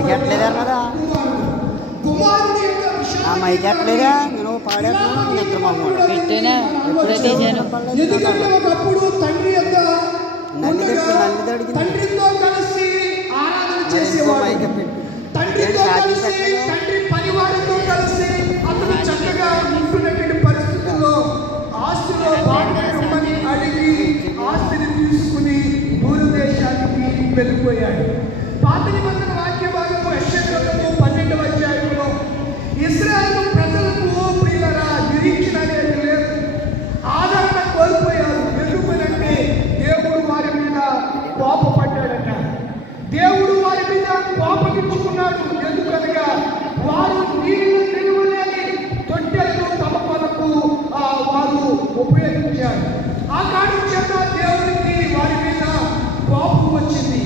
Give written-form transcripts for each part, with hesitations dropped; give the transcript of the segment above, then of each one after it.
Mic ఎట్లేదా కదా ఆ mic ఎట్లేదా నేను పాడేస్తున్నాను నిద్రమోహం పెట్టేనా ఎప్పుడైతే ఒకప్పుడు తండ్రి యొక్క నల్లి అడిగింది తండ్రితో కలిసి ఆరాధన చేసేవాడు. మైక్ పెట్టు తండ్రితో కలిసి తండ్రి పనివారితో కలిసి అతను చక్కగా ఉంటున్నటువంటి పరిస్థితుల్లో ఆస్తిలో భాగమని అడిగి ఆస్తిని తీసుకుని దూరదేశానికి వెళ్ళిపోయాడు. పాత నిబంధన వాక్య భాగము యెషయా గ్రంథము 12వ అధ్యాయంలో ఇశ్రాయేలు ప్రజలకు ప్రియులారా నిరీక్షణ అనేది లేదు, ఆదరణ కోల్పోయారు. ఎందుకంటే దేవుడు వారి మీద కోపపడ్డాడట. దేవుడు వారి మీద కోపగించుకున్నాడు. ఎందుకనగా వారు నీళ్లు నిలువలేని తొట్టెలను తమ కొరకు వారు ఉపయోగించారు. ఆ కారణం చేత దేవుడికి వారి మీద కోపం వచ్చింది.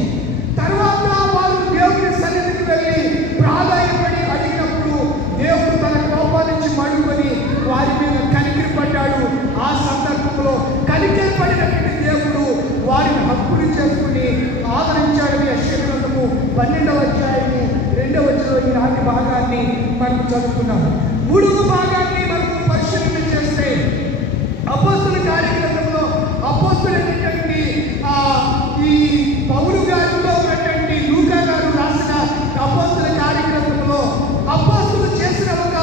తర్వాత వారు దేవుడి సన్నిధికి వెళ్ళి ప్రాధాన్యపడి అడిగినప్పుడు దేవుడు తన కోపం నుంచి మడుకొని వారి మీద కనికరి పడ్డాడు. ఆ సందర్భంలో కనికరి పడినటువంటి దేవుడు వారిని హక్కుని చేసుకుని ఆదరించాడని యెషయా గ్రంథము 12వ అధ్యాయము 2వ వచనంలో ఈ నాటి భాగాన్ని మనం చదువుకున్నాము. 3వ భాగాన్ని మనం పరిశీలన చేస్తే అపోస్తలుల కార్యక్రమంలో అపోస్తలుడైనటువంటి ఈ పౌలు గారిలో ఉన్నటువంటి లూకా గారు రాసిన అపోస్తలుల కార్యక్రమంలో అపోస్తలులు చేసిన ఒక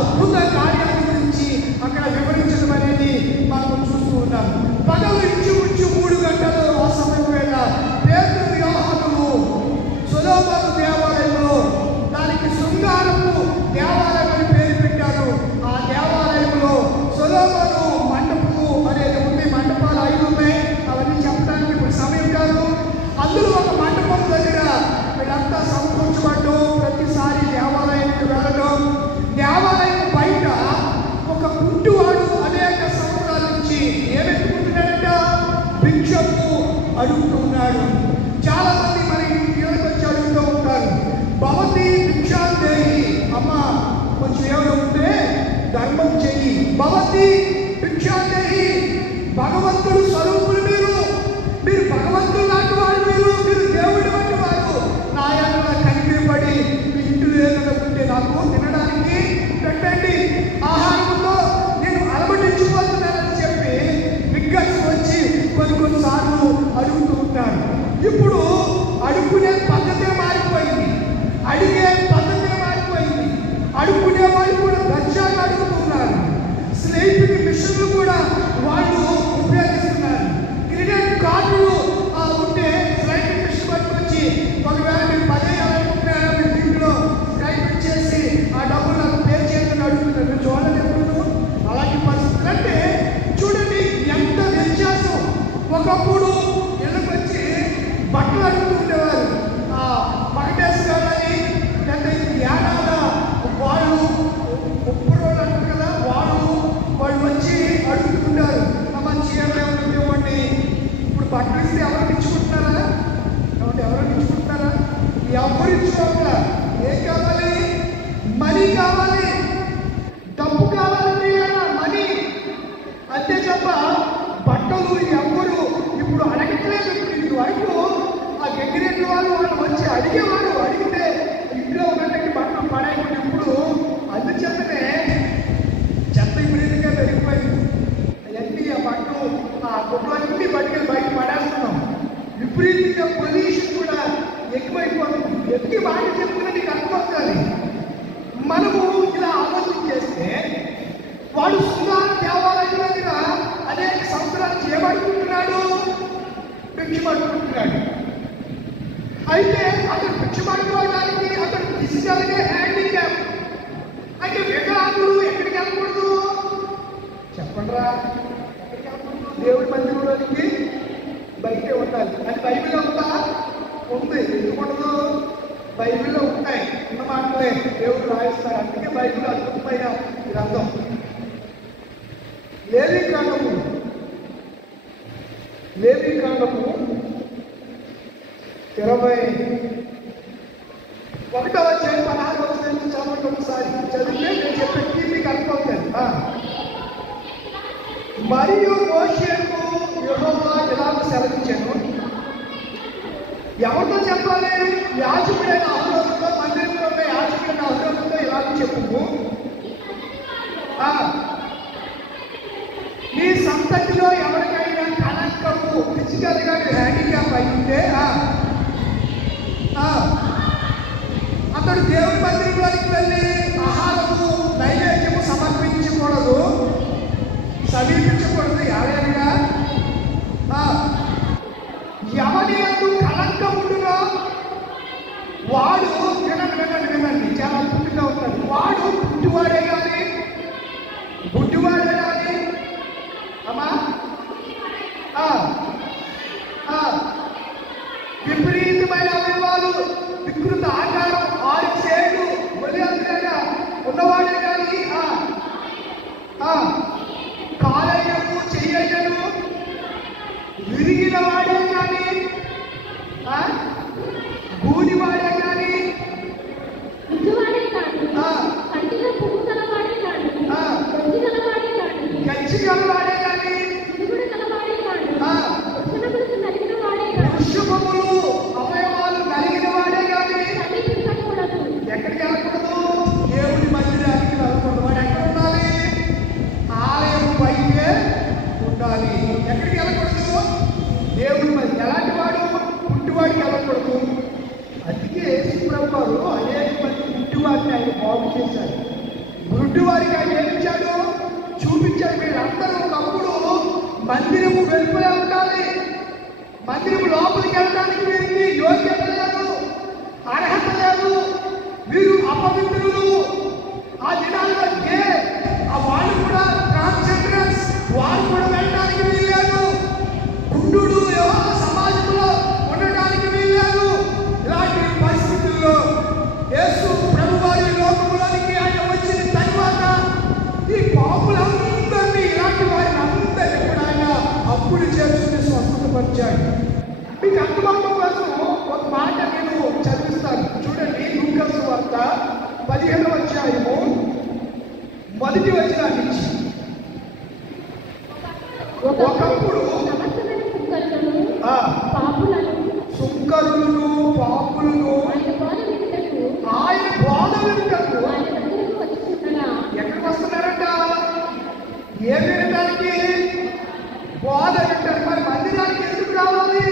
అద్భుత కార్యాల గురించి అక్కడ వివరించడం అనేది మనం చూస్తూ ఉన్నాం. పగలు ఇంచుమించు 3 గంటలు ఆ సమయం వేళ పేతురు యోహానులు సొలొమోను దేవాలయంలో, దానికి శృంగారపు దేవాలయం అని పేరు పెట్టారు. ఆ దేవాలయంలో సొలొమోను మండపము అనేది ఉంది. మండపాలు 5 ఉన్నాయి. అవన్నీ చెప్పడానికి ఇప్పుడు సమయం కాదు. అందులో ఒక మండపం దగ్గర వీళ్ళంతా సమకూర్చబడ్డం, ప్రతిసారి దేవాలయానికి వెళ్ళడం. దేవాలయం బయట ఒక కుంటివాడు అనేక సంవత్సరాల నుంచి ఏమెత్తుకుంటున్నాడంట, భిక్షము అడుగుతున్నాడు. చాలా మంది మన ఇంటికి వచ్చి అడుగుతూ ఉంటారు, భవతి భిక్షాందేహి, అమ్మ కొంచెం ఏమైనా ఉంటే ధర్మం చెయ్యి. భవతి భిక్షాందేహి, భగవంతుడు స్వరూపులు మీరు భగవంతుడు లాంటి వారు, మీరు దేవుడి వంటి వారు. నా యొక్క కనికరపడి మీ ఇంటిలో ఏదైనా ఉంటే నాకు తినడానికి పెట్టండి, ఆహారంతో నేను అలమటించిపోతున్నానని చెప్పి బిగ్గర్స్ వచ్చి కొన్నిసార్లు అడుగుతూ ఉంటారు. ఇప్పుడు అడుగునే పద్ధతే మారిపోయింది, అడిగే పద్ధతే మారిపోయింది. అడుగునే వాళ్ళు కూడా గచ్చాలు అడుగుతున్నారు. స్నేహితుడి మిషన్లు కూడా వాళ్ళు ఉపయోగిస్తున్నారు. క్రెడిట్ కార్డులు ఉంటే స్లైడ్ మిషన్ పట్టుకొచ్చి ఒకవేళ మీరు 10 వేయాలనుకుంటున్నారా మీరు దీంట్లో స్లైడ్ ఇచ్చేసి ఆ డబ్బులు నాకు పే చేయమని అడుగుతున్నారు. మీరు చూడండి ఎప్పుడు అలాంటి పరిస్థితులు. అంటే చూడండి ఎంత వ్యత్యాసం. ఒకప్పుడు ఇళ్ళకి వచ్చి బట్టలు అడుగుతుండేవారు. మగటేసుకోవాలని లేదా ఏడాద వాళ్ళు 30 రోజులు అంటారు కదా, వాళ్ళు వచ్చి అడుగుతుంటారు, అమ్మ చీరలు ఏమైనా ఇవ్వండి. ఇప్పుడు బట్టలు ఇస్తే ఎవరు ఇచ్చుకుంటున్నారా? ఎవరు ఇచ్చుకుంటున్నారా? ఎవరు ఇచ్చుకోవాలా? ఏం కావాలి? మనీ కావాలి, డబ్బు కావాలంటే మనీ అంతే తప్ప బట్టలు ఎవరు ఇప్పుడు అడగట్లేదు. ఇది వరకు ఆ ఎగ్గిరెడ్డి వాళ్ళు వచ్చి అడిగేవారు. అడిగితే ఇంట్లో ఉన్నట్టు బట్టలు పడేయకుండా ఇప్పుడు అందుచేతనే చెత్త విపరీతంగా పెరిగిపోయింది. అవన్నీ ఆ బట్టలు ఆ గుడ్లన్నీ బట్టలు బయట పడేస్తున్నాం. విపరీతంగా పొల్యూషన్ కూడా ఎక్కువైపోతుంది. ఎన్ని వాటి చెప్తున్నా నీకు అర్థమవుతుంది. మనము ఇలా ఆలోచన చేస్తే వాడు శృంగార దేవాలయం దగ్గర అనేక సంవత్సరాలు చేయబడుకుంటున్నాడు, భిక్షపడుకుంటున్నాడు. అయితే అతను భిక్షపడుకోవడానికి అతను ఫిజికల్గా హ్యాండిక్యాప్. అయితే వికలాంగుడు ఎక్కడికి వెళ్ళకూడదు చెప్పండిరా? ఎక్కడికి వెళ్ళకూడదు? దేవుడి మందిరంలోనికి బయటే ఉండాలి. అది బైబిల్లో ఉందా? ఉంది. ఎందుకుండదు? బైబిల్లో ఉంటాయి. ఉన్న మాటలే దేవుడు రాయిస్తారు. అందుకే బైబిల్ అద్భుతమైన గ్రంథం. లేవీకాండము 21వ అధ్యాయం 16వ వచనం చదవండి ఒకసారి. చదివితే నేను చెప్పి మీకు అర్థమవుతుంది. మరియు మోషేకు యెహోవా ఇలాగ సెలవిచ్చాను. ఎవరితో చెప్పాలి? యాజకుడైన అహరోనుతో అతడు దేవుని మందిరంలోకి వెళ్ళి ఆహారము నైవేద్యము సమర్పించకూడదు, సమీపించకూడదు. ఎవరైనా ఎవరి యందు కళంకం ఉండునో వాడు, వినండి చాలా అద్భుతంగా ఉంటాడు, వాడు గుడ్డివాడే కానీ అమ్మా విపరీతమైన అవయవాలు, వికృత ఆకారం, 6 చేతులు మొదలైనగా ఉన్నవాడే కానీ కాలయ్యను చెయ్యను విరిగిన వాడే కానీ గూడివాడే కానీ గచ్చిగలవాడే కానీ వృషభములు అవయవాలు కలిగిన వాడే కానీ ఎక్కడికి వెళ్ళకూడదు, దేవుడి మందిరానికి వెళ్ళకూడదు. వాడు ఎక్కడ ఉండాలి? ఆలయం పైకే ఉండాలి. ఎక్కడికి వెళ్ళకూడదు? దేవుడి మందిరం. ఎలాంటి వాడు? పుట్టివాడికి వెళ్ళకూడదు. అందుకే యేసుప్రభు వారు అనేక మంది పుట్టివారిని ఆయన బాగు చేశారు. గుడ్డివారికి ఆయన ఏమిచ్చాడు? చూపించాడు. మీరందరూ ఒకప్పుడు మందిరము వెలుపలే ఉండాలి, మందిరము లోపలికి వెళ్ళడానికి వీరికి యోగ్యత లేదు, అర్హత లేదు, వీరు అపవిత్రులు. ఆ దినాల్లో వాళ్ళు కూడా ట్రాన్స్జెండర్స్, వారు కూడా వెళ్ళడానికి వీల్లేదు. గుండు సమాజంలో ఉండడానికి వీల్లేదు. ఇలాంటి పరిస్థితుల్లో యేసు ప్రభువారి లోకంలోనికి ఆయన వచ్చిన తర్వాత ఈ పాపులందరినీ, ఇలాంటి వారిని అందరినీ కూడా ఆయన అప్పుడు చేర్చుకుని స్వస్థతపరిచాడు. మీకు అర్థమవడం కోసం ఒక మాట నేను చదివిస్తాను, చూడండి. లూకా సువార్త 15వ అధ్యాయము 1వ వచనం నుంచి. ఒకప్పుడు సుంకరులను పాపులను ఆయన బోధ వినుటకు ఎక్కడికి వస్తున్నారంట? ఏ వినడానికి? బోధ వింటారు. మరి మందిరానికి ఎందుకు రావాలి?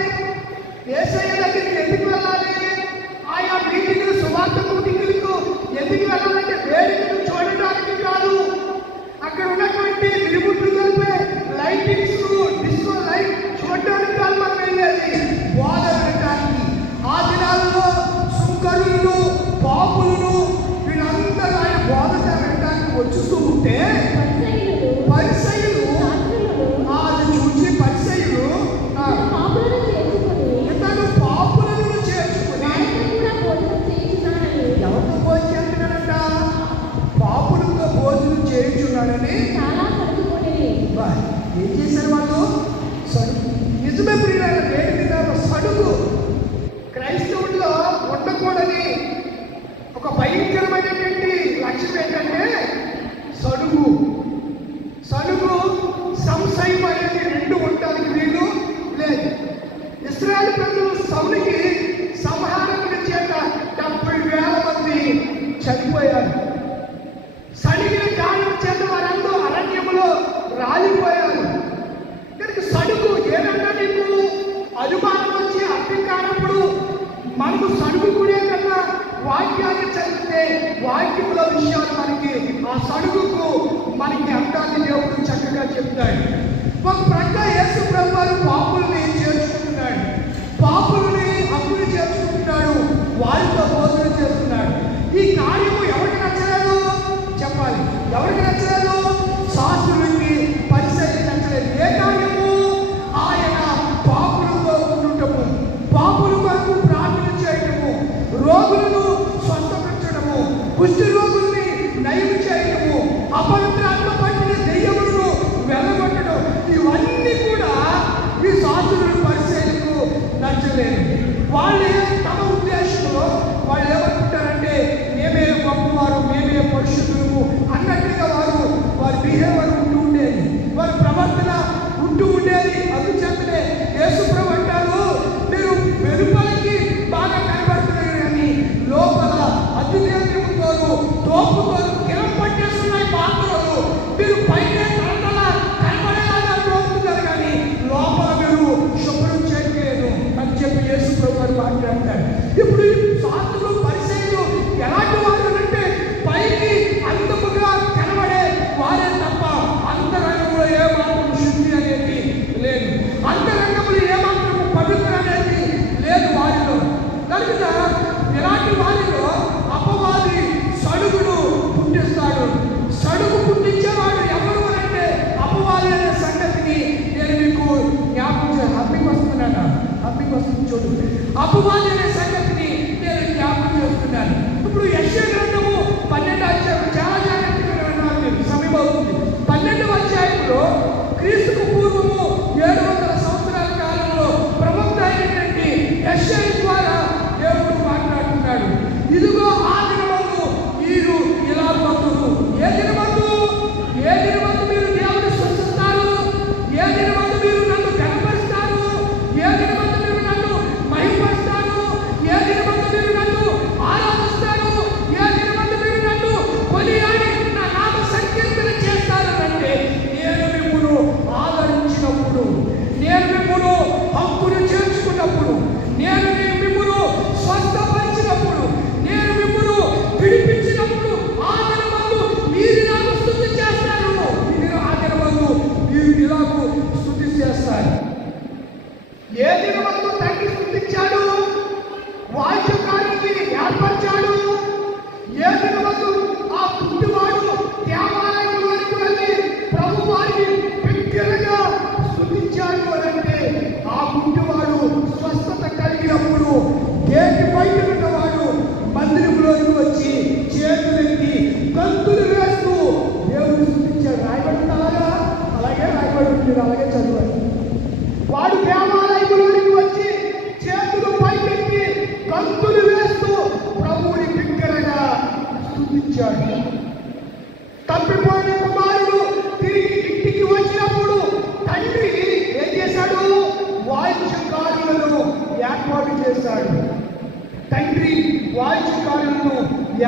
యేసయ్య దగ్గరికి ఎందుకు వెళ్ళాలి? ఆయా మీటింగులు, సువార్త మీటింగులకు ఎందుకు వెళ్ళాలంటే వేదికను చూడడానికి కాదు,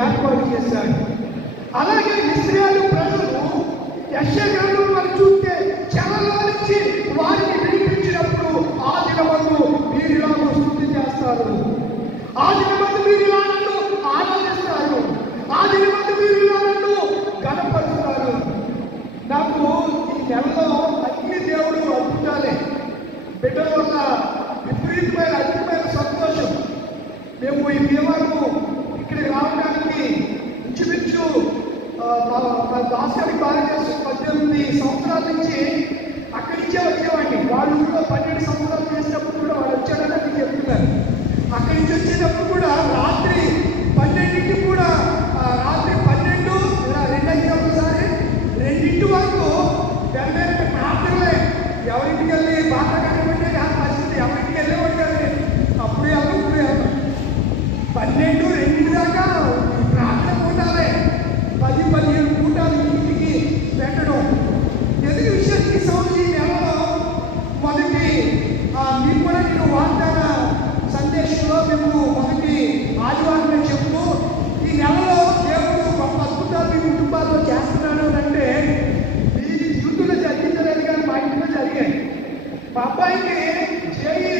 ఏర్పాటు చేశాడు. అలాగే ఇశ్రాయేలు ప్రజలు యెషయా గ్రంథం మనం చూస్తే చెరలో నుంచి వారిని విడిపించినప్పుడు ఆ దినమందు మీరు ఇలా స్తుతి చేస్తారు, ఆ దినమందు మీరు ఇలా నన్ను ఆరాధిస్తారు, ఆ దినమందు మీరు ఇలా నన్ను గణపరుస్తారు. నాకు ఈ నెలలో అన్ని దేవుడు అద్భుతాలే, బిడ్డల వల్ల విపరీతమైన అద్భుతమైన సంతోషం. మేము ఈ భీమాను ఇక్కడికి రావడానికి ఇంచుమించు మా దాస్యానికి భారతదేశం 18 సంవత్సరాల నుంచి అక్కడి నుంచే వచ్చేవాడిని. వాళ్ళ ఊళ్ళో 12 సంవత్సరాలు చేసినప్పుడు కూడా వాళ్ళు వచ్చాడని నేను చెప్తున్నారు. అక్కడి నుంచి వచ్చేటప్పుడు కూడా రాత్రి 12కి కూడా రాత్రి 12 ఇలా 2 అయితే ఒకసారి 2 వరకు పెద్ద ప్రార్థనలే. ఎవరింటికి వెళ్ళి బాధ కనబట్టే ఆ పరిస్థితి, ఎవరింటికి వెళ్ళేవాడు కానీ అప్పుడే అప్పుడు 12, 2 దాకా ప్రార్థన పూటాలే, 10-15 పూటాలు ఇంటికి పెట్టడం. ఎందుకు విషయానికి సంవత్సరం ఈ నెలలో మొదటి మీకు కూడా నేను వాగ్దాన సందేశంలో మేము మొదటి ఆదివారం చెప్తూ ఈ నెలలో దేవుడు గొప్ప అద్భుతాలు మీ కుటుంబాల్లో చేస్తున్నాడు అంటే మీ జీవితంలో జరిగించలేదు కానీ మా ఇంట్లో జరిగాయి. మా అబ్బాయికి జేఈ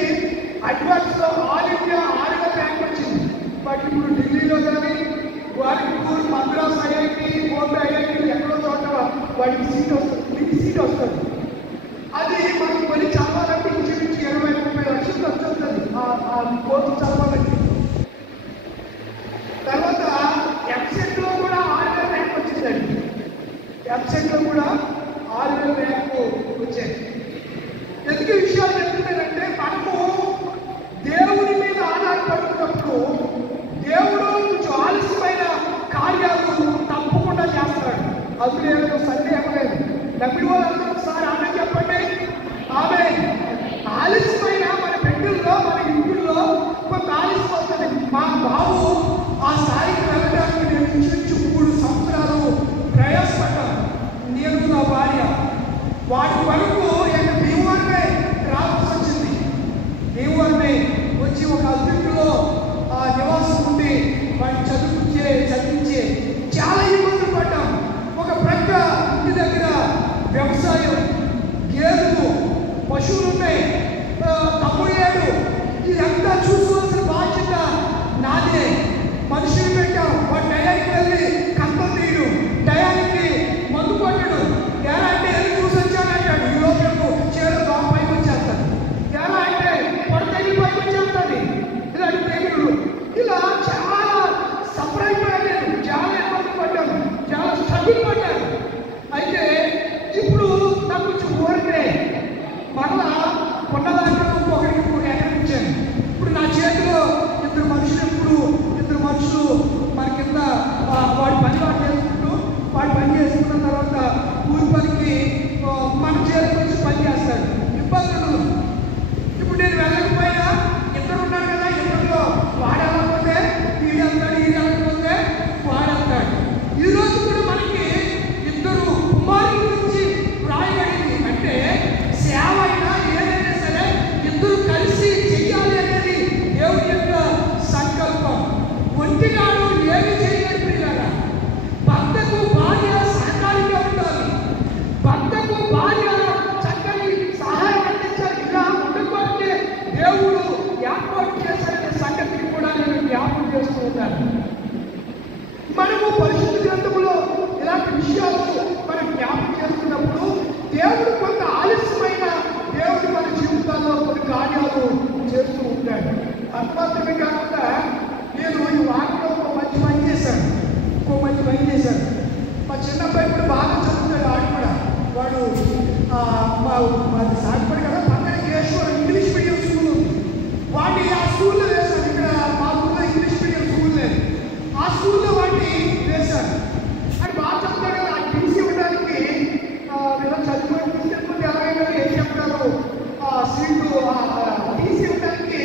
అడ్వాన్స్లో ఆల్ ఇండియా 6వ ర్యాంక్ వచ్చింది. బట్ ఇప్పుడు ఢిల్లీలో కానీ గోరఖ్పూర్, మద్రాస్ ఐఐటి, బాంబే ఐఐటి ఎక్కడో చోట వాడికి సీట్ వస్తుంది. అది మనకి మళ్ళీ చదవాలంటే ఇంచుమించు 20-30 లక్షలు వస్తుంది ఆ కోర్సు చదవాలంటే. తర్వాత ఎంసెట్లో కూడా 6,000 ర్యాంక్ వచ్చిందండి. ఎంసెట్లో కూడా 6,000 ర్యాంకు వచ్చాయి. ఎందుకు ఈ విషయాలు చెప్తున్నానంటే మనము దేవుని మీద ఆధారపడుతున్నప్పుడు దేవుడు కొంచెం ఆలస్యమైన కార్యాలు తప్పకుండా చేస్తాడు. అందులో ఏదో సందేహం లేదు. డబ్బులు వాళ్ళందరూ ఒకసారి ఆమె చెప్పండి. ఆమె ఆలస్యమైన మన బిడ్డల్లో మన ఇంట్లో కొంత ఆలస్యం వస్తుంది. మా బాబు ఆ స్థాయికి వెళ్ళడానికి నేను ఇంచుమించు 3 సంవత్సరాలు ప్రయాసపడ్డాను. నేను నా భార్య వాటి వరకు భీమవరమే రావాల్సి వచ్చింది. భీమవరమే వచ్చి ఒక అద్దెంలో నివాసం ఉండి వాడిని చదివించే చాలా ఇబ్బందులు పడ్డాం. ఒక ప్రక్క ఇంటి దగ్గర వ్యవసాయం, గేదెలు, పశువులు ఉన్నాయి, తమ్ముళ్ళేడు, ఇదంతా చూసుకోవాల్సిన బాధ్యత నాదే. మనుషులు పెట్టాం, వాడు టయానికి వెళ్ళి కంతం తీయడు, టయానికి మందు కొట్టడు. ఎలా అంటే వెళ్ళి చూసి వచ్చానంటాడు, ఈ రోజు చేరు బాగా పైకి వచ్చేస్తాడు. ఎలా అంటే పొడతగి పైకి వచ్చేస్తుంది. ఇలాంటి తెగులు ఇలా చాలా సఫర్ అయిపోయాను, చాలా ఇబ్బంది పడ్డాను, చాలా స్ట్రగుల్ పడ్డాను. అయితే ఇప్పుడు నాకు కొంచెం ఊరికే మరలా కొన్నదాంట్లో ఇంకొకరికి ఎకరించాను. ఇప్పుడు నా చేతిలో ఇద్దరు మనుషులు మన కింద వాడి పని చేసుకున్న తర్వాత ఊరి పనికి మన చేతికి వచ్చి పని చేస్తాడు. ఇబ్బందులు ఇప్పుడు నేను వెళ్ళకపోయినా ఇద్దరు ఉన్నాడు కదా, ఇద్దరులో వాడకపోతే వీడెళ్తాడు, వీడకపోతే వాడెళ్తాడు. ఈరోజు కూడా మనకి ఇద్దరు కుమారుల గురించి రాయబడింది. అంటే సేవ అయినా ఏదైనా సరే ఇద్దరు కలిసి చెయ్యాలి అనేది దేవుడి యొక్క సంకల్పం. ఒంటిగాడు ఏమి చేయలేడు పిల్లగా. భర్తకు భార్య సహకారిగా ఉండాలి, భర్తకు భార్య చక్కని సహాయం అందించాలి. ఇలా ఉండకపోతే దేవుడు ఏర్పాటు చేసే సంగతిని కూడా నేను జ్ఞాపకం చేస్తూ ఉన్నాను. మనము పరిశుద్ధ గ్రంథంలో ఇలాంటి విషయాలు మనం జ్ఞాపకం చేస్తున్నప్పుడు దేవుడు కొంత ఆలస్యమైన దేవుడు మన జీవితాల్లో కొన్ని కార్యాలు చేస్తూ ఉంటాడు. అంతమాత్రమే కాకుండా నేను ఈ వాటిలో ఇంకో మంచి పని చేశాను. మా చిన్నబ్బాయి కూడా బాగా చదువుతాడు. వాడు మాది సాగిపడి కదా, పక్కన ఇంగ్లీష్ మీడియం స్కూల్ ఉంది. వాడిని ఆ స్కూల్లో వేశాను. ఇక్కడ మా ఊళ్ళో ఇంగ్లీష్ మీడియం స్కూల్ లేదు. ఆ స్కూల్లో వాడిని వేశాను. అది బాగా చదువుతాడు కదా. ఆ టీసీ ఇవ్వడానికి ఇలా చదువుకొని తీసుకెళ్ళిపోతే ఎలాగైనా ఏం చెప్తారు, సీట్లు టీసీ ఇవ్వడానికి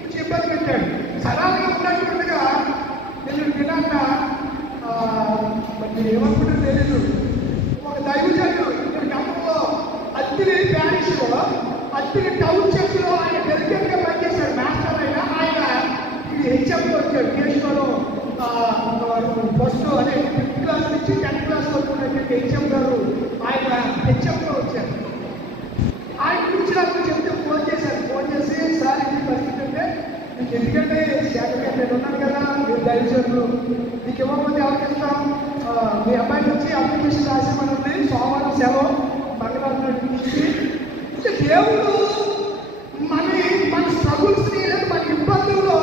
కొంచెం ఇబ్బంది పెట్టాడు. సరాలుగా ఉన్నట్టుగా నేను విన్నాక మరి ఏమనుకుంటే తెలీదు, ఒక దైవజనుడు ఇక్కడ గతంలో అత్తిలి ప్యారిష్లో, అత్తిలి టౌన్ చర్చ్లో ఆయన డెలిగేట్గా పనిచేశాడు. మాస్టర్ ఆయన ఇది హెచ్ఎంలో వచ్చాడు. కేశవరం ఫిఫ్త్ క్లాస్ నుంచి 10th క్లాస్ వరకు ఉన్నటువంటి హెచ్ఎం గారు ఆయన హెచ్ఎంలో వచ్చారు. ఆయన గురించి నాకు చెప్తే ఫోన్ చేసి సార్ ఇది పరిస్థితి అంటే మీకు ఎందుకంటే శాఖగా నేను ఉన్నాను కదా, మీరు దయచేసి మీకు ఇవ్వకపోతే అవకాశం మీ అబ్బాయి నుంచి అప్లికేషన్ రాసేమనుంది, సోమవారం సెలవు, మంగళవారం నుంచి. దేవుడు మన స్ట్రగుల్స్ని మన ఇబ్బందుల్లో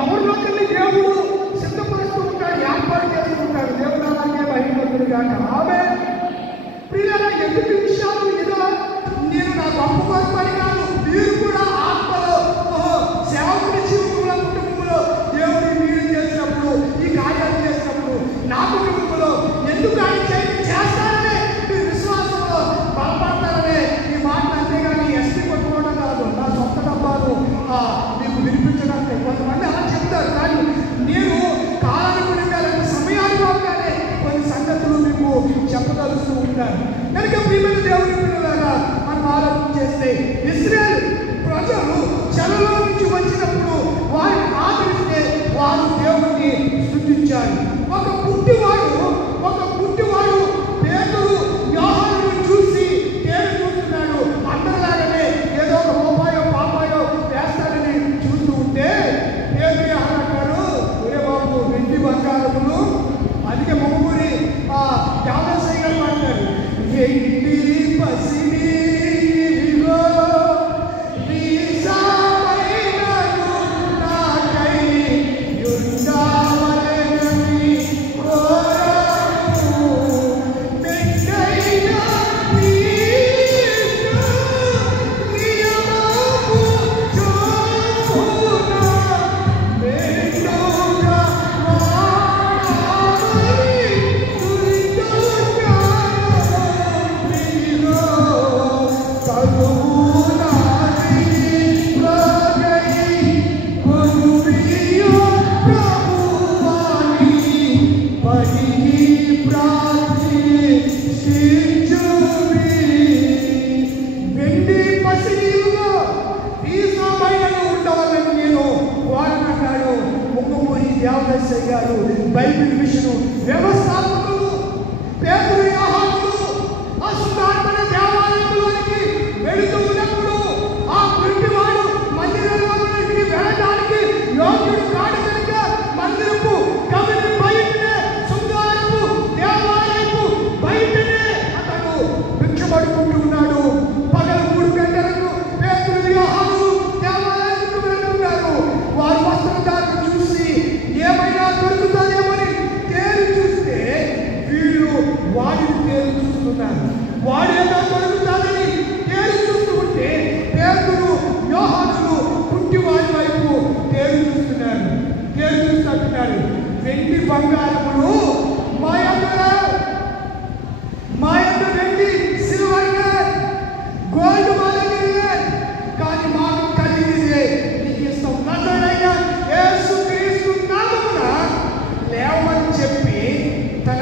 ఎవరిలో కలిగి దేవుడు సిద్ధపరుస్తూ ఉంటాడు, ఏర్పాటు చేస్తూ ఉంటాడు. దేవుడు అలాగే బయటపడుతుంది కాక ఆమె ప్రియుల ఎందుకు విషయాలు ఏదో నేను నా గొప్ప కోరుకొని కాదు, మీరు కూడా ఆత్మలో సేవకుడి జీవితంలో కుటుంబంలో దేవుడు మీరు చేసినప్పుడు ఈ కార్యాలు చేసినప్పుడు నా కుటుంబంలో ఎందుకు ఆయన చేస్తారనే మీ విశ్వాసంలో బలపడతారనే ఈ మాట అంతేగాని ఎస్టీ కొట్టుకోవడం కాదు, నా సొంత డబ్బాలు మీకు వినిపించడానికి. కొంతమంది అలా చెప్తారు, కానీ నేను కాలానుగుణంగా సమయానుభవంగానే కొన్ని సంగతులు మీకు చెప్పదలుస్తూ ఉంటారు. కనుక ప్రియమైన దేవుని పిల్లలారా మనం ఆలోచన చేస్తే ఇశ్రాయేలు ప్రజలు చెరలో నుంచి వచ్చినప్పుడు వారిని ఆదరిస్తే వారు దేవుని స్తుతించారు. ఒక పుట్టివాడు పేతురు యోహానును చూసి తేరు చూస్తున్నాడు. అందరిలాగానే ఏదో ఒక రూపాయో పాపాయో వేస్తాడని చూస్తూ ఉంటే పేతురు యోహాను అంటారు, ఒరే బాబు వెండి బంగారములు అందుకే మొమ్మూరి యాదశయ్య గారు అంటారు, వెండి పసిడి బైబిల్ మిషను వ్యవస్థాపకులు పేతురు యోహానులు అశుద్ధాత్మల దేవాలయంలోనికి వెళుతూ ఉన్నప్పుడు ఆ పుట్టివాడు మందిరంలోనికి వెళ్ళడానికి యోగ్యుడు కాడు కనుక మందిరపు గమని బయటనే శృంగారపు దేవాలయపు బయటనే అతడు భిక్షపడుకుంటూ ఉన్నాడు. పగలు 3 గంటలకు పేతురు యోహానులు దేవాలయానికి వెళ్తున్నారు. వారు వస్త్రదాన్ని చూసి ఏమైనా దొరుకుతుందేమని తేరు చూస్తే వీళ్ళు వాడిని తేరు చూస్తున్నారు. వాడేదో దొరుకుతాదని తేరు చూస్తూ ఉంటే పేతురు యోహానులు పుట్టివాడి వైపు తేరు చూస్తున్నారు. తేరు చూస్తున్నారు, వెండి బంగారములు మా యొక్క వెండి సిల్వర్ గోల్డ్ మాలగిరిలే, కానీ మాకు కలిగిదే నీకు ఇస్తాం. నజరేయుడైన యేసుక్రీస్తు నామమున లేవమని చెప్పి తన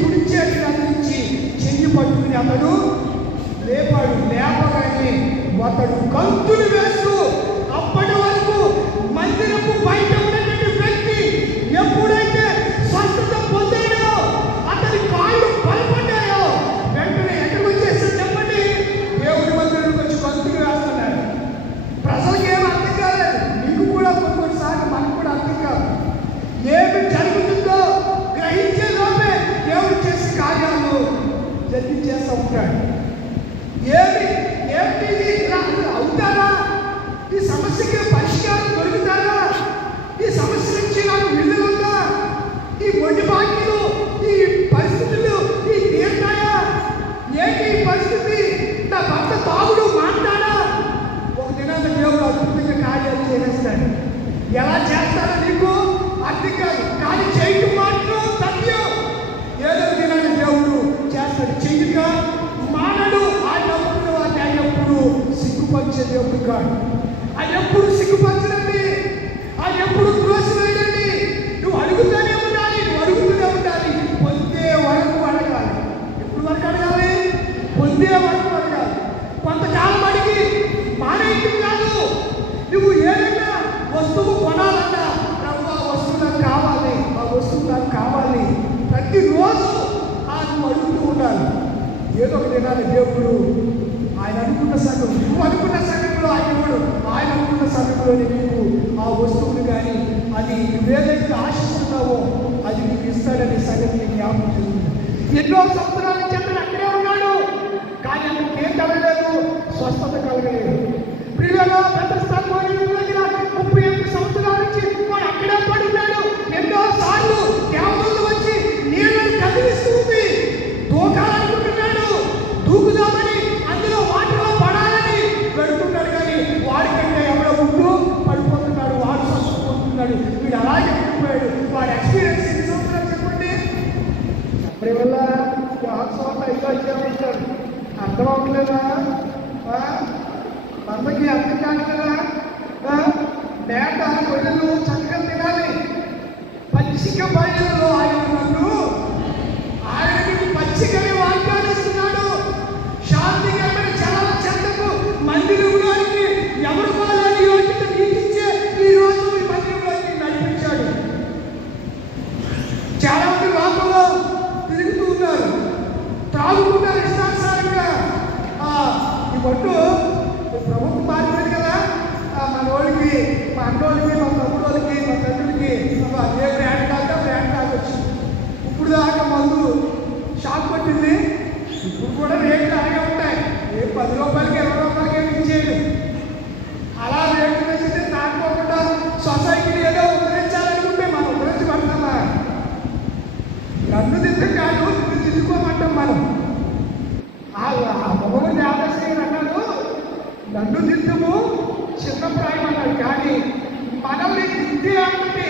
కుడి చేతిని అందించి చెయ్యి పట్టుకుని అతడు లేపాడు. లేపగానే అతడు గంతులు వేస్తూ అప్పటి వరకు మందిరపు బయట ఉన్నటువంటి వ్యక్తి ఎప్పుడైతే స్వస్థత పొందాడో అతని కాళ్ళు బలపడ్డాయో వెంటనే ఎక్కడికి వచ్చేసి చెప్పండి, దేవుడి మందిరంలోకి వచ్చి గంతులు వేస్తున్నాడు. ప్రజలకు ఏమి అర్థం కాలేదు, మీకు కూడా కొన్నిసార్లు మనకు కూడా అర్థం కాదు. ఏమి జరుగుతుందో గ్రహించే లోపే దేవుడు చేసే కార్యాలు జరిగించేస్తూ ఉంటాడు. ఏమిటి అవుతారా? ఈ సమస్యకి పరిష్కారం దొరుకుతారా? ఈ సమస్య నుంచి నాకు విడుదల, ఈ మొండి బాకీలు, ఈ పరిస్థితులు ఈ తీరుతాయా? ఏంటి ఈ పరిస్థితి? నా భర్త తాగుడు మాట్లాడా? ఒక దినాన దేవుడు అద్భుతంగా కార్యాలు చేస్తాడు. ఎలా చేస్తారో నీకు అర్థం కాదు, కానీ చేయటం మాత్రం సత్యం. ఏదో దినాన్ని దేవుడు చేస్తాడు. చెయ్యక మాట ఏదో ఒక దినాన్ని దేవుడు ఆయన అనుకున్న సంఘం, నువ్వు అనుకున్న సమయంలో ఆయన అనుకున్న సమయంలో నీకు ఆ వస్తువులు కానీ అది నువ్వేదైతే ఆశిస్తున్నావో అది నీకు ఇస్తాడనే సంగతి నీకు జ్ఞాపకం చేస్తుంది. ఎన్నో సంవత్సరాల చెందిన అక్కడే ఉన్నాడు, కానీ అతనికి ఏం కలగలేదు, స్వస్థత కలగలేదు. ప్రియులలో బెతెస్దా దగ్గర 38 సంవత్సరాల నుంచి వాడు అక్కడే పడున్నాడు. ఎన్నో సార్లు దేవతలు వచ్చి నీళ్ళని కదిలిస్తుంది, దూకాలనుకుంటున్నాడు, దూకుదామని అందులో వాటిలో పడాలని పెడుతున్నాడు. కానీ వాడికంటే ఎవడో ఉంటూ పడిపోతున్నాడు, వాడు స్వస్థపోతున్నాడు. వీడు అలాగే ఉండిపోయాడు. వాడి ఎక్స్పీరియన్స్ ఎన్ని సంవత్సరాలు చెప్పండి. చెప్పడం వల్ల ఇదో అర్థం అవ్వట్లేదా? మనకి అర్థం కాదు కదా. మేట గొర్రెలు చక్కగా తినాలి. పచ్చిక బయలులో ఆయన నన్ను ఆయనకి పచ్చికని వాగ్దానిస్తున్నాడు. శాంతికరమైన చలన చెంతకు మందిరంలోనికి ఎవరు పోలేని యోగ్యత నీకిచ్చే ఈ రోజు ఈ మందిరంలోకి నడిపించాడు. చాలా మంది లోకంలో తిరుగుతూ ఉన్నారు, త్రాగుతున్నారు ఇష్టానుసారంగా. ఈ పట్టు ప్రభుత్వం మారిపోయింది కదా. మన వాళ్ళకి, మా అన్నోళ్ళకి, మా తమ్ముళ్ళకి, మా తండ్రులకి ఏ బ్రాండ్ కాక బ్రాండ్ కావచ్చు. ఇప్పుడు దాకా మందు షాక్ పట్టింది. ఇప్పుడు కూడా రేట్లు అలాగే ఉంటాయి. ఏ 10 రూపాయలకి 20 రూపాయలకి ఏమి ఇచ్చేయడు. అలా రేట్లు వేస్తే తాకపోకుండా సొసైటీని ఏదో ఉద్ధరించాలనుకుంటే మనం ఉద్ధరించబడతామా? నన్ను దిద్దం కాదు, నువ్వు దిద్దుకోమంటాం మనం. భగవంతుడి ఆదర్శం అన్నాడు, నన్ను దిద్దుము చిన్న ప్రాయం అన్నాడు. కానీ మనల్ని దిద్దేయాలంటే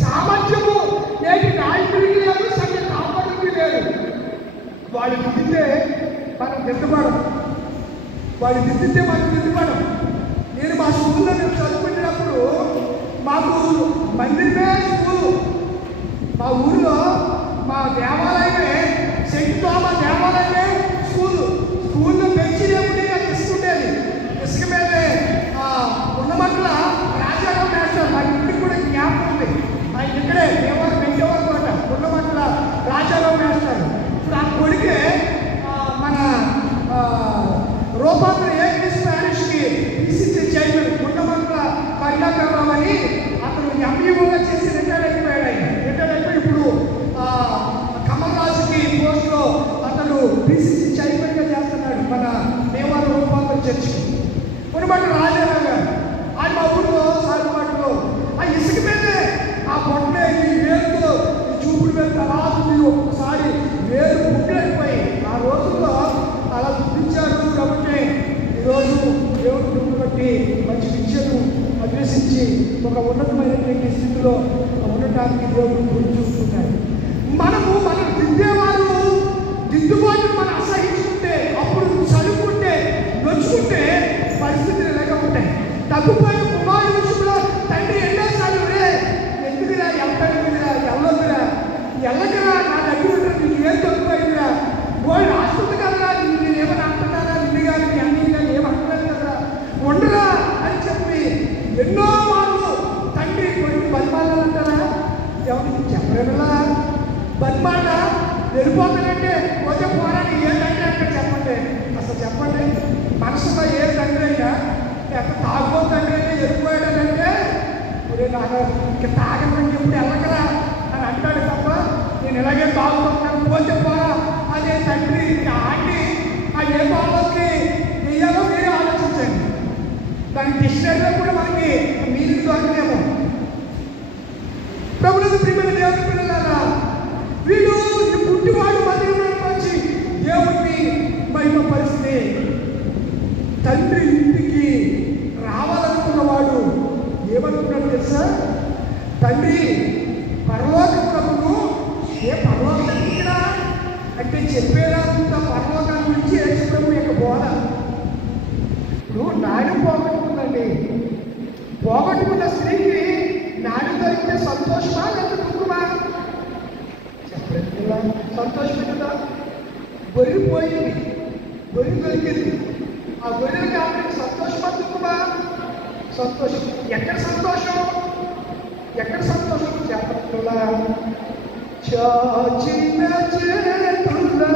సామర్థ్యము నేటి నాయకుడికి లేదు, సంఘ కాపాడుకి లేదు. వాడు దిద్దితే మనం దిద్దపడం, వాడు దిద్దితే మనం దిద్దపడం. నేను మా స్కూల్లో మేము చదువుకునేటప్పుడు మాకు మందిరమే స్కూలు. మా ఊరిలో మా దేవాలయమే సెయింట్ థామస్ దేవాలయమే స్కూలు. స్కూల్లో పెంచినప్పుడు నాకు ఇసుకుండేది. ఇసుక మీదే ఉన్నమట్ల రాజారావు మాస్టర్ మా ఇంటికి కూడా జ్ఞాపకం ఉంది. ఆయన ఇక్కడే దేవాలయం పెంచేవారు అనమాట. ఉన్నమట్ల రాజారావు మాస్టర్. ఇప్పుడు ఆ కొడుకే మన రూపాంతర ఏపీఎస్ ప్యారిష్కి పిసిసి చైర్మన్ ఉన్నమట్ల కరుణాకరరావు అని అతను ఎంఈఓగా చేసి రిటైర్ అయిపోయాడు. ఆయన రిటైర్ అయిపోయి ఇప్పుడు కమల్ రాజుకి పోస్ట్లో అతను పిసిసి చైర్మన్గా చేస్తున్నాడు మన దేవాలయ రూపాంతర చర్చికి. ఉన్నమట్ల రాజారావు గారు ఆయన మా ఊరిలో సాగుబాటులో ఆ ఇసుక మీదే ఆ పొట్టే ఈ వేలుతో ఈ చూపుడు మీద తలాస్తుంది. ఒక్కొక్కసారి వేలు పుట్టిపోయి ఆ రోజుల్లో అలా చూపించారు. కాబట్టి ఈరోజు దేవుడు గుర్తు బట్టి మంచి విద్యను అభ్యసించి ఒక ఉన్నతమైనటువంటి స్థితిలో ఉండటానికి దేవుడు గుర్తు చూస్తున్నాడు. మనం దిద్దేవారు దిద్దుబాటును మనం అసహించుకుంటే, అప్పుడు చదువుకుంటే, నొచ్చుకుంటే పరిస్థితులు ఎలాగ ఉంటాయి. తగ్గిపోయిన కుమారు విషయంలో తండ్రి ఎన్నోసార్లు ఎందుకురా ఎల్లడిరా ఎల్లొద్దురా ఎల్లకరా నా దగ్గర ఉంటారు, నీకు ఏం తగ్గిపోయిందిరా, గోల్డ్ ఆస్తుంది కదరా, నేను ఏమని అంటున్నారా, నిన్ను కానీ అన్నీ కానీ ఏమంటున్నారు కదరా, ఉండరా అని చెప్పి ఎన్నో మార్లు తండ్రి కొన్ని బతిమాలని అంటారా? ఎవరికి చెప్పరేలా బతిమాల వెళ్ళిపోతానంటే పోతే పోరాని ఏ తండ్రి అంటే చెప్పండి, అసలు చెప్పండి. మనసులో ఏ తండ్రి అయినా ఎక్కడ తాగుబో తండ్రి అయినా వెళ్ళిపోయాడంటే నాకు ఇంకా తాగని ఎప్పుడు వెళ్ళకరా అని అంటాడు తప్ప నేను ఇలాగే తాగుతున్నాను పోతే పోరా అదే తండ్రి ఆంటీ ఆ ఏ బాబుకి వెయ్యాలో మీరే ఆలోచించండి. దాని డిక్షనరీలో కూడా మనకి మీరు దొరకలేము. ప్రభుత్వ ప్రియమైన దేవుని పిల్లలారా, వీడు ఈ పుట్టివాడు మందిరంలో వచ్చి దేవుడిని మహిమ పరిస్థితి తండ్రి ఇంటికి రావాలనుకున్నవాడు ఏమనుకున్నాడు తెలుసా? తండ్రి పరలోకమునకు ఏ పరలోకం ఇక్కడ అంటే చెప్పేదంత పరలోకాల గురించి యేసుప్రభు యొక్క బోధ. ఇప్పుడు నాడు పోగొట్టుకుందండి. పోగొట్టుకున్న స్త్రీకి నాడు దొరికితే సంతోషమా లేదా దుఃఖమా? చెప్పలేదు. సంతోషమే కదా. గొర్రె పోయింది, గొర్రె దొరికింది. ఆ గొర్రెలు కాబట్టి సంతోషమా దుఃఖమా? సంతోషం. ఎక్కడ సంతోషం? ఎక్కడ సంతోషం? చెప్పట్లా చాచిన చేతులతో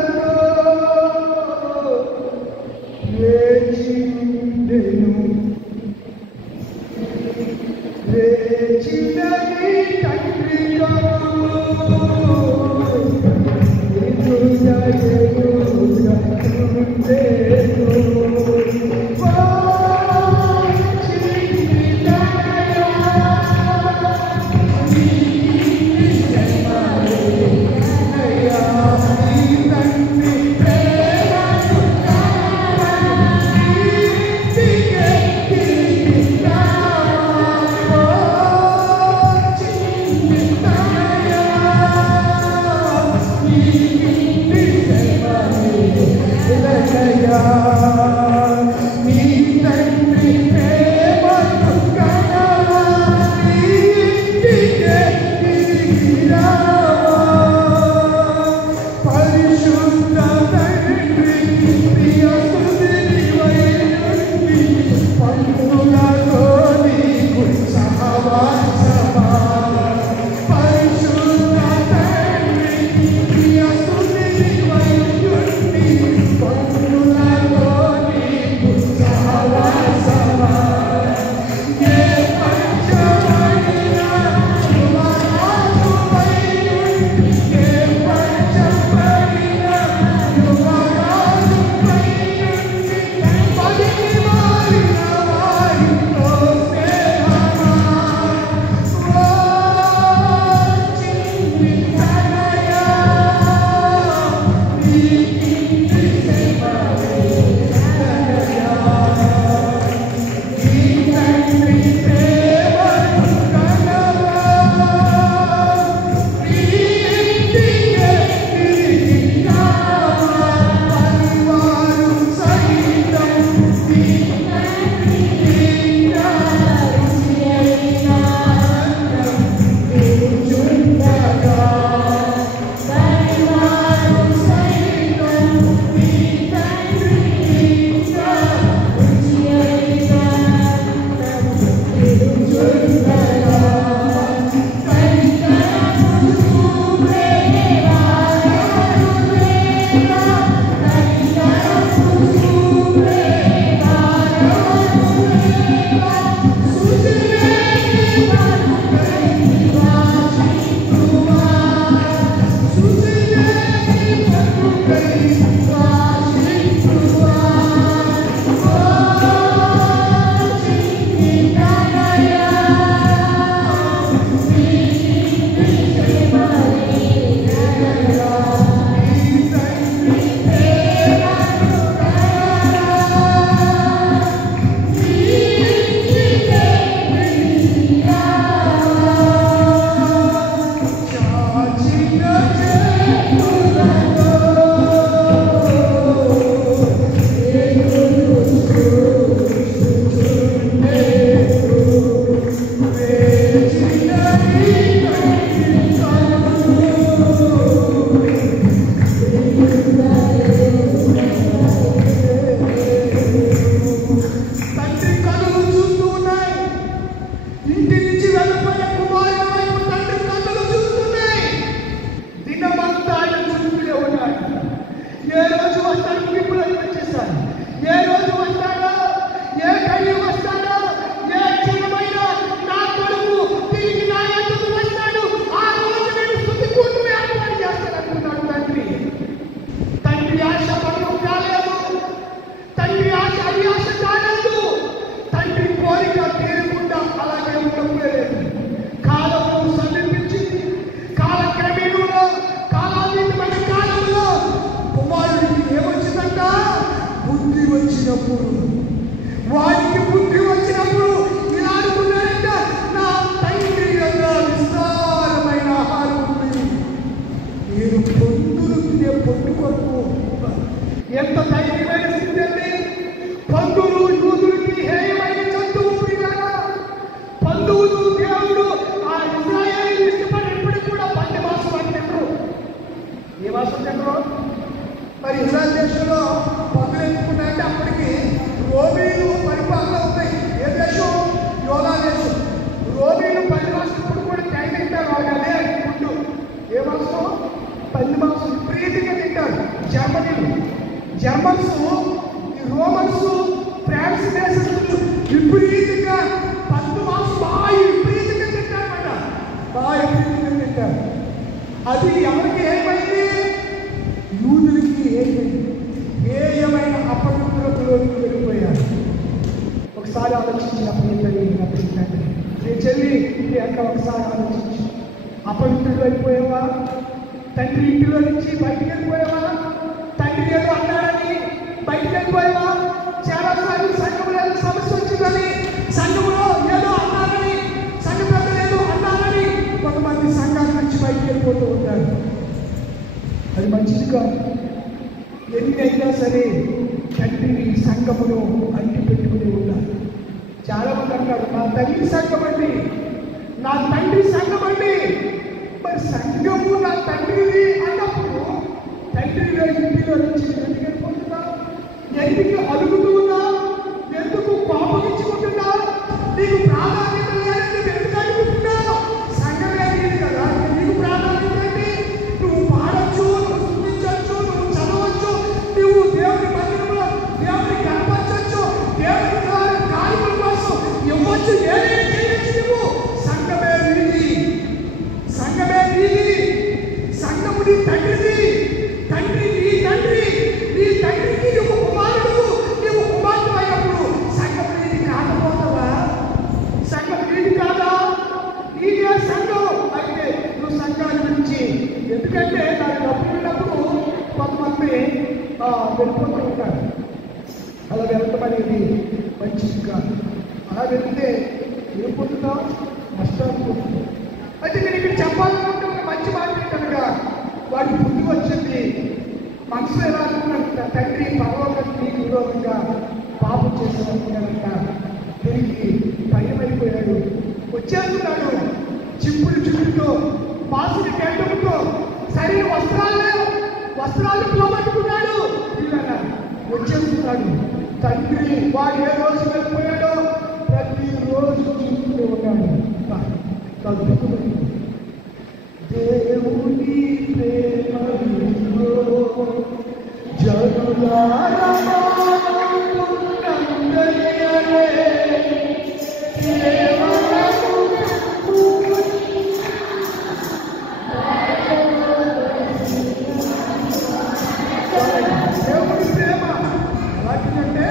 అంటారు. అది ఎవరికి ఏమైంది? యూదులకి ఏమైంది? ఏమైన అపవిత్రతలోకి వెళ్ళిపోయారు. ఒకసారి ఆలోచించినప్పుడు నేను చెల్లి అక్క ఒకసారి ఆలోచించి, అపవిత్రులు అయిపోయావా? తండ్రి ఇంటిలో నుంచి బయటికి వెళ్ళిపోయావా? తండ్రి ఏదో అన్నాడని బయటికి వెళ్ళిపోయావా? చాలాసార్లు సంఘంలో సమస్య వచ్చిందని, సంఘంలో ఏదో అన్నారని, సంఘ పెద్దలు ఏదో అన్నారని కొంతమంది సంఘాల నుంచి బయటికి వెళ్ళిపోతూ ఉంటారు. అది మంచిది కాదు. ఎన్ని అయినా సరే తండ్రిని సంఘమును అంటి పెట్టుకుని ఉన్నారు. చాలా మంది అంటారు, నా తల్లి సంఘం అండి, నా తండ్రి సంఘం అండి. మరి సంఘము నా తండ్రిది అన్నప్పుడు తండ్రిలో ఇంటిలో నుంచి ఎందుకు వెళ్ళిపోతున్నా? ఎందుకు అడుగుతూ ఉన్నా? ఎందుకు కోపగించుకుంటున్నా? నీకు ప్రాధాన్యత లేదని ఎందుకు అడుగుతున్నావు? సంఘమే లేదు కదా, నీకు ప్రాధాన్యత ఏంటి? నువ్వు పాడచ్చు, నువ్వు స్తుతించవచ్చు, నువ్వు చదవచ్చు, నువ్వు దేవుని మందిరంలో దేవుని కనపరచవచ్చు, దేవుని కార్యముల కోసం ఇవ్వచ్చు, ఏదైనా చేయొచ్చు. నువ్వు సంఘమే నీది, సంఘమే నీది, సంఘము నీ తండ్రిది, తండ్రి నీ తండ్రి, నీ తండ్రికి నువ్వు కుమారుడు, నువ్వు కుమార్తె అయినప్పుడు సంఘము నీది కాకపోతావా? సంఘం నీది కాదా? నీదే సంఘం అయితే నువ్వు సంఘాల గురించి, ఎందుకంటే దాని డబ్బులు ఉన్నప్పుడు కొంతమంది వెళ్ళిపోతూ ఉంటారు. అలా వెళ్ళటం అనేది మంచిది కాదు. అలా వెళ్తే వెళ్ళిపోతున్నాం, నష్టాలు పోతున్నాం. అయితే నేను ఇక్కడ చెప్పాలనుకుంటే ఒక మంచి మాట ఏంటనగా, వాడి బుద్ధి వచ్చింది. మనసులో ఎలా అనుకున్నాడంట, తండ్రి పర్వతానికి విరోధంగా పాపం చేసేదనుకున్నాడంట. తిరిగి భయమైపోయాడు, వచ్చేస్తున్నాడు. చిప్పుడుతో పాసుని గడ్డంతో సరైన వస్త్రాలు పోగొట్టుకున్నాడు. ఇలా వచ్చేస్తున్నాడు. తండ్రి వాడు ఏ రోజు వెళ్ళిపోయాడో ప్రతిరోజు చూస్తూ ఉన్నాడు. దేవుని ప్రేమలో జనులారా దేవుని ప్రేమ ఎలాంటిదంటే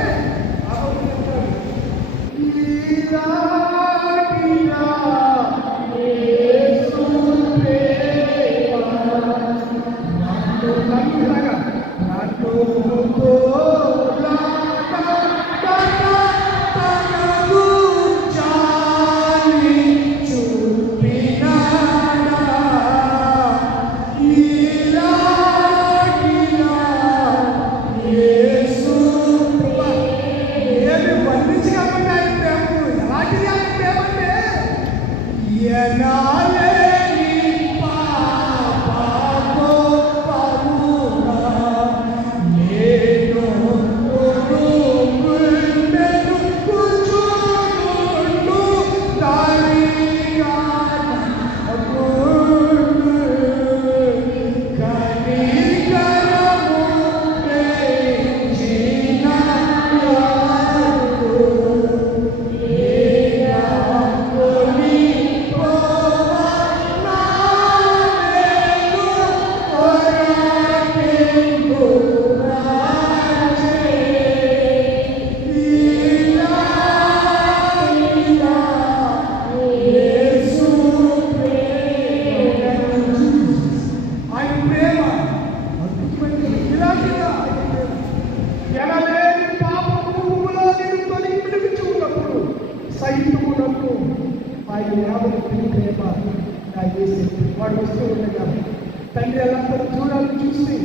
వాడు వస్తూ ఉండగా తండ్రి అలాంటి దూరాలు చూసి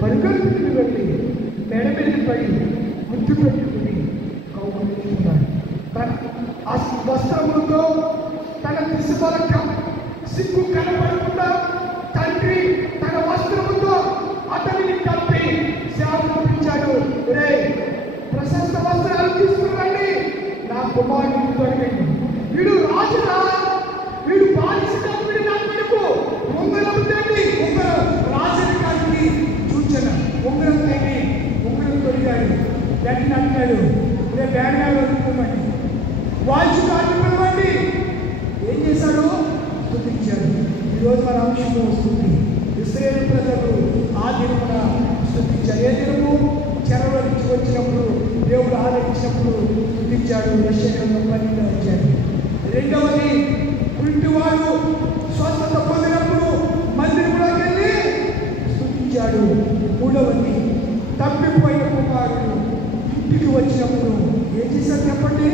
పరిగెత్తుకుని వెళ్ళి మెడ మీద పడి ముద్దు పెట్టుకుని కౌగులించుకున్నాడు. తన ఆ వస్త్రములతో తన దిశబలక సిగ్గు కనపడకుండా తండ్రి తన వస్త్రముతో అతనిని కప్పి సేవ పంపించాడు. రే, ప్రశస్త వస్త్రాలు తీసుకురండి, నా కుమారుడిని తొలగండి. వీడు రాజురా, వీడు బానిసగా, వీడు నా కొడుకు. ఉంగరం తేండి, ఉంగరం రాజరికానికి సూచన. ఉంగరం తేండి, ఉంగరం తొలిగాడు. వెంటనే అంటాడు, రేపు బ్యాడ్గా వదులుకోమండి, వాయిస్ కార్డు పిలవండి. ఏం చేశాడు? స్తుతించాడు. ఈరోజు మన అంశంలో వస్తుంది. ఇశ్రాయేలు ప్రజలు ఆ దినమున స్తుతించారు. ఏ దినము? చెరలో నుంచి వచ్చినప్పుడు, దేవుడు ఆదరించినప్పుడు స్తుతించాడు. యెషయా 12 వచ్చాడు. రెండవది, పుట్టివాడు స్వస్థత పొందినప్పుడు మందిరంలోకి వెళ్ళి స్తుతించాడు. మూడవది, తప్పిపోయిన కుమారుడు ఇంటికి వచ్చినప్పుడు ఏం చేశాడు చెప్పండి?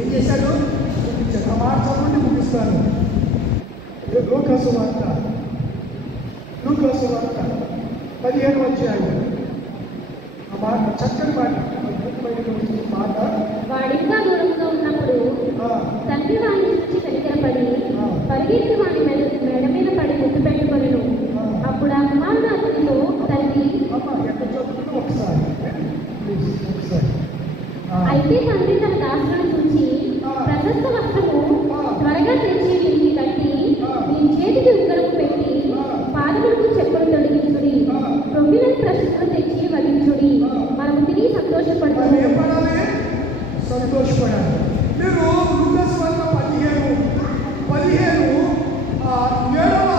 ఏం చేశాడు? స్తుతించాడు. ఆ మాట చదవండి, ముగిస్తాను. లూకాసు వార్త 15 అధ్యాయం. ఆ మాట చక్కని మాట, మాట. వాడింకా దూరంగా ఉన్నప్పుడు తండ్రి వాడిని చూసి కనికరపడి పరిగెత్తి వాడి మెడ మీద పడి ముద్దు పెట్టుకొనెను. అప్పుడు ఆ కుమారుడు అతనితో, తండ్రి. ఒకసారి అయితే తండ్రి తన దాసులను చూసి, ప్రశస్త వస్త్రము త్వరగా తెచ్చి వీరికి కట్టి, నీ చేతికి ఉంగరము పెట్టి, పాదములకు చెప్పులు తొలగించుడి, ప్రొమ్మిలను ప్రశస్తం తెచ్చి వధించుడి, మనము తిరిగి సంతోషపడుతుంది. సంతోషపడాలి. మీరు లూకాసు వార్త 15 7వ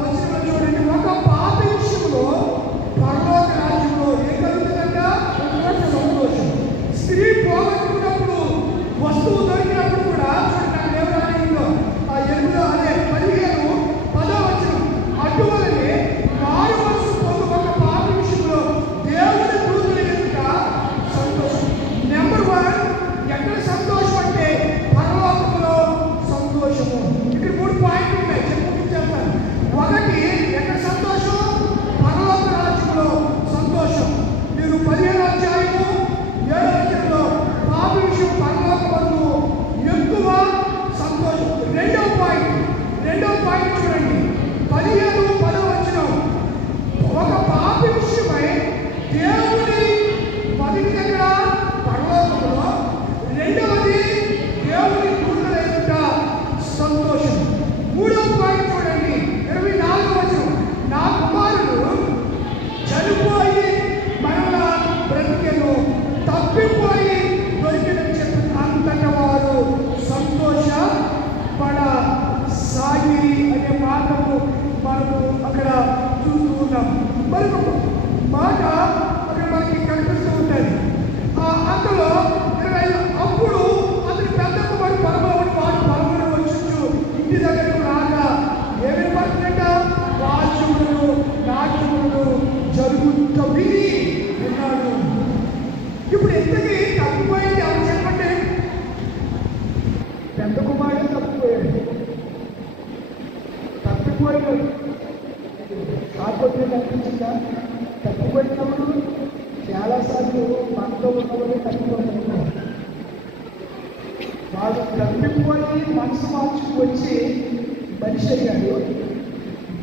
వచనంలో చూడండి. ఒక పాపి విషయంలో పరలోక రాజ్యంలో ఏం కలుగుతుందంట? సంతోషం. స్త్రీ పోగొట్టుకున్నప్పుడు, వస్తువు దొరికినప్పుడు కూడా చూడండి, నాకు ఏమో 15 10వ వచనం. అటువలనే మారు మనసు పొందు ఒక పాపి విషయంలో దేవుడి దూతల ఎదుట సంతోషం. నెంబర్ 1, ఎక్కడ సంతోషం అంటే పరలోకంలో సంతోషము. ఇక్కడ 3 పాయింట్లు ఉన్నాయి, చెప్పుకుంటాను. ఒకటి, ఎక్కడ సంతోషం? పరలోక రాజ్యంలో సంతోషం. మీరు 15వ అధ్యాయము 7వ వచనంలో పాపి విషయం పరలోకమందు ఎక్కువ సంతోషం. రెండవ పాయింట్ చూడండి, 15 10వ వచనం. ఒక పాపి విషయమై దేవుడి మొదటి దగ్గర పరలోకంలో, రెండవది దేవుడి దూతల ఎదుట సంతోషం. మూడవ పాయింట్ చూడండి, 24వ వచనం. నా కుమారుడు చనిపోయి మరలా బ్రతికెను, తప్పిపోయి దొరికినని చెప్పి అంతట వారు సంతోషపడసాగిరి అనే మాటను మనము అక్కడ చూస్తూ ఉన్నాం. మరొక మాట అక్కడ మనకి కనిపిస్తూ ఉంటుంది. అందులో 25, అప్పుడు అతని పెద్ద కుమారుడు పరమవుడు వచ్చి ఇంటి దగ్గరకు రాగా ఏమేమి పడుతుందంట? వాద్యములు నాట్యములు జరుగుత విని ఉన్నాడు. ఇప్పుడు ఎంతకి తప్పిపోయింది అని చెప్పండి. పెద్ద కుమారుడు తప్పిపోయాడు. కాకపోతే తప్పించిందా? తప్పిపోయినప్పుడు చాలాసార్లు మనతో ఉన్నవాళ్ళు తప్పిపోతున్నారు. వాడు తప్పిపోయి మనసు మార్చుకు వచ్చి మనిషి అయ్యాడు.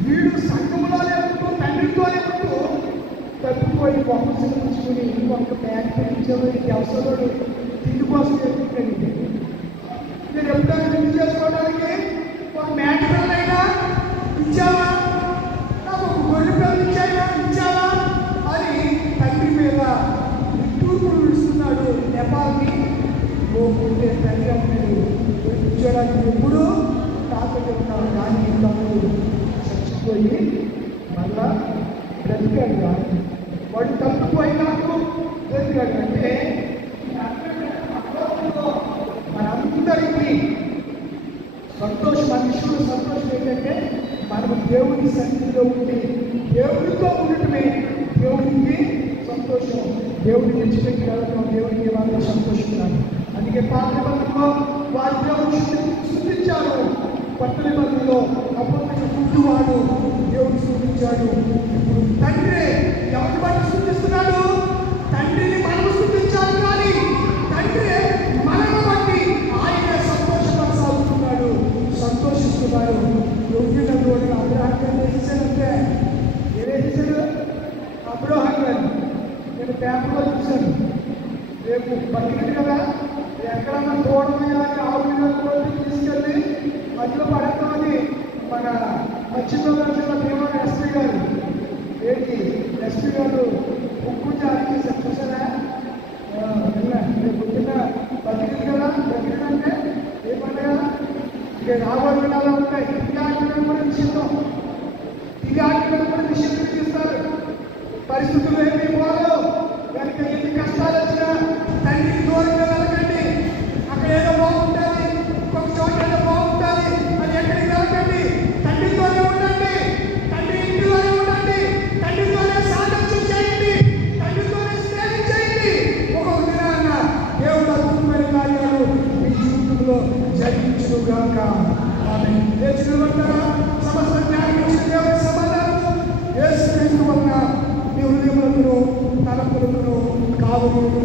వీడు సంఘంలోనే ఉంటూ, తండ్రితోనే ఉంటూ తప్పిపోయి బొమ్మలు ఉంచుకుని ఇంకొక బ్యాగ్ పెంచేవాడికి అవసరం తిండి కోసం చెప్తున్నాడు. నేను ఎప్పుడైనా తిండి చేసుకోవడానికి ఒక మ్యాట్ పిల్లలైనా ఇచ్చావా, నాకు ఒక గొర్రె పిల్లలు ఇచ్చావా అని తండ్రి మీద తూర్పులు విడుస్తున్నాడు. నేపాల్ని పోకుంటే తండ్రి అన్నాడు, ఇచ్చేయడానికి ఎప్పుడు తాతగా ఉన్నాడు. కానీ తమ్ముడు చచ్చిపోయి మళ్ళా బ్రతికాడు. వాడు తప్పిపోయి నాకు బ్రతికాడు. అంటే మనందరికీ సంతోషం, మనుషులు సంతోషం ఏంటంటే మనము దేవుడి సన్నిధిలో ఉండి దేవుడితో ఉండటమే దేవుడికి సంతోషం. దేవుడిని విడిచిపెట్టి వెళ్ళడం దేవుడికి వాళ్ళు సంతోషిస్తున్నారు. అందుకే పాత నిబంధనలో వారి దేవుడు స్తుతించారు. కొత్త నిబంధనలో అపోస్తలుడు పుట్టువాడు దేవుడు స్తుతించాడు. ఇప్పుడు తండ్రి ఎవరిని బట్టి స్తుతిస్తున్నాడు? తండ్రిని మనము స్తుతించాలి, కానీ తండ్రి మనను బట్టి ఆయన సంతోషపరసాగుతున్నాడు, సంతోషిస్తున్నాడు. యోగ్యుడు అబ్రహాం వేసేసాడంటే ఏవేసాడు? అబ్రహాం గారు నేను పేపర్లో చూశాను. రేపు బతికింది కదా, ఎక్కడన్నా తోడని ఆవుని తీసుకెళ్ళి మధ్యలో పడతామని మన పశ్చిమ జిల్లా భీమవరం ఎస్పీ గారు ఎస్పీ గారు ఉప్పు జారీ చేశారు. చూసారా? రేపు పొద్దున్న బతికింది కదా. బతికిందంటే ఏ పండుగ? ఇక రాబోయే దినాలు ఉంటాయి. తిరిగి ఆజ్ఞలు కూడా నిషిద్ధం. తిరిగి ఆజ్ఞలు కూడా నిషిద్ధిస్తారు. పరిస్థితులు ఏమి పోదు. దానికి ఎన్ని కష్టాలు వచ్చినా తండ్రికి దూరంగా వెళ్ళకండి. అక్కడ ఏదో బాగుంటుంది, ఇంకొక చోట ఏదో బాగుంటుంది అని ఎక్కడికి వెళ్ళకండి. తండ్రితోనే ఉండండి, తండ్రి ఇంటిలోనే ఉండండి, తండ్రితోనే సాధన చేయండి, తండ్రితోనే స్నేహం చేయండి. ఒక్కొక్క దినాన దేవుడు అద్భుతమైన కార్యాలు మీ జీవితంలో జరిగించుగాక. ఆమె లేచినమంటారా? సమస్త జ్ఞానం ఇచ్చిన దేవుని సమాధానము యేసుక్రీస్తు వలన మీ హృదయములను తలపులను కావులను